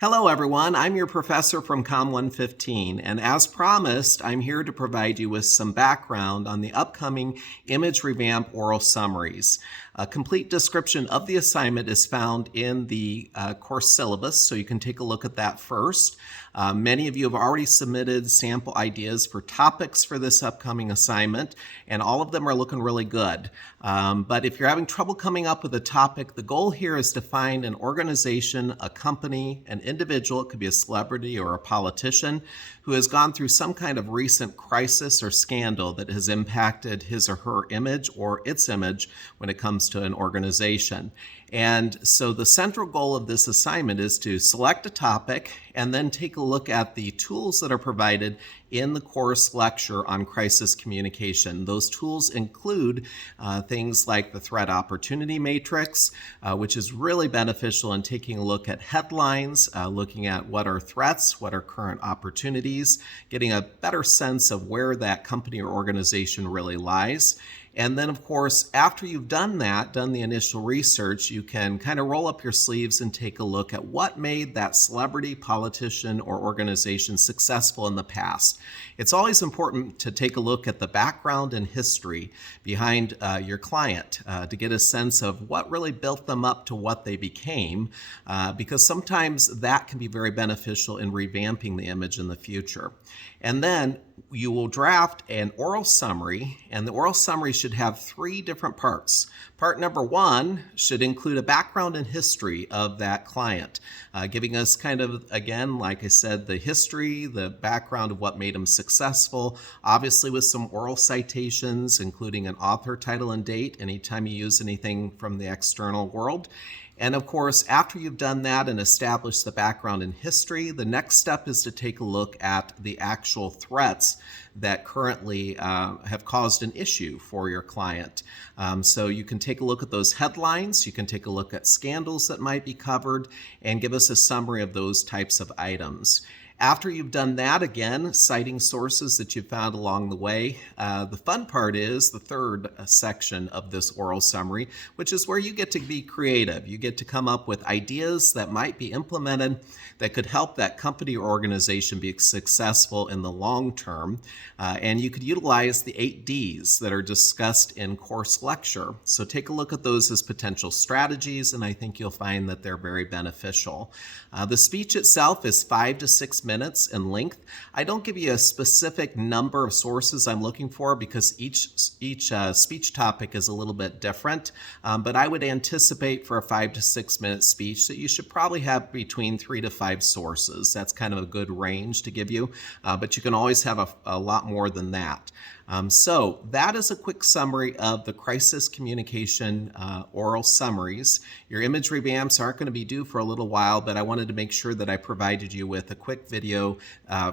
Hello everyone, I'm your professor from COMM 115, and as promised, I'm here to provide you with some background on the upcoming Image Revamp Oral Summaries. A complete description of the assignment is found in the course syllabus, so you can take a look at that first. Many of you have already submitted sample ideas for topics for this upcoming assignment, and all of them are looking really good. But if you're having trouble coming up with a topic, the goal here is to find an organization, a company, an individual, it could be a celebrity or a politician, who has gone through some kind of recent crisis or scandal that has impacted his or her image or its image when it comes to an organization. And so the central goal of this assignment is to select a topic and then take a look at the tools that are provided in the course lecture on crisis communication. Those tools include things like the threat opportunity matrix, which is really beneficial in taking a look at headlines, looking at what are threats, what are current opportunities, getting a better sense of where that company or organization really lies. And then, of course, after you've done that, done the initial research, you can kind of roll up your sleeves and take a look at what made that celebrity, politician, or organization successful in the past. It's always important to take a look at the background and history behind your client to get a sense of what really built them up to what they became, because sometimes that can be very beneficial in revamping the image in the future. And then you will draft an oral summary, and the oral summary should have 3 different parts. Part number 1 should include a background and history of that client, giving us kind of, again, like I said, the history, the background of what made them successful, obviously with some oral citations, including an author, title, and date, anytime you use anything from the external world. And of course, after you've done that and established the background and history, the next step is to take a look at the actual threats that currently have caused an issue for your client. So you can take a look at those headlines, you can take a look at scandals that might be covered, and give us a summary of those types of items. After you've done that, again, citing sources that you found along the way, the fun part is the third section of this oral summary, which is where you get to be creative. You get to come up with ideas that might be implemented that could help that company or organization be successful in the long term. And you could utilize the 8 Ds that are discussed in course lecture. So take a look at those as potential strategies, and I think you'll find that they're very beneficial. The speech itself is 5 to 6 minutes in length. I don't give you a specific number of sources I'm looking for because each speech topic is a little bit different, but I would anticipate for a 5 to 6 minute speech that you should probably have between 3 to 5 sources. That's kind of a good range to give you, but you can always have a lot more than that. So that is a quick summary of the crisis communication oral summaries. Your image revamps aren't going to be due for a little while, but I wanted to make sure that I provided you with a quick video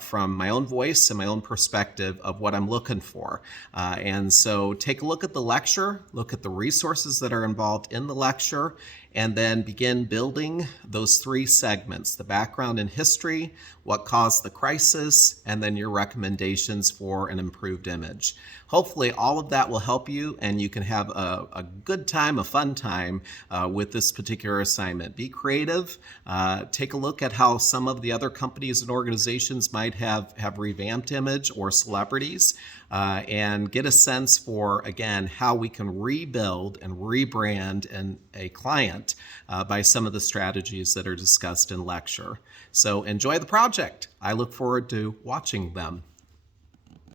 from my own voice and my own perspective of what I'm looking for. And so take a look at the lecture, look at the resources that are involved in the lecture, and then begin building those 3 segments: the background and history, what caused the crisis, and then your recommendations for an improved image. Hopefully all of that will help you and you can have a good time, a fun time with this particular assignment. Be creative, take a look at how some of the other companies and organizations might have revamped image or celebrities, and get a sense for, again, how we can rebuild and rebrand a client by some of the strategies that are discussed in lecture. So enjoy the project. I look forward to watching them.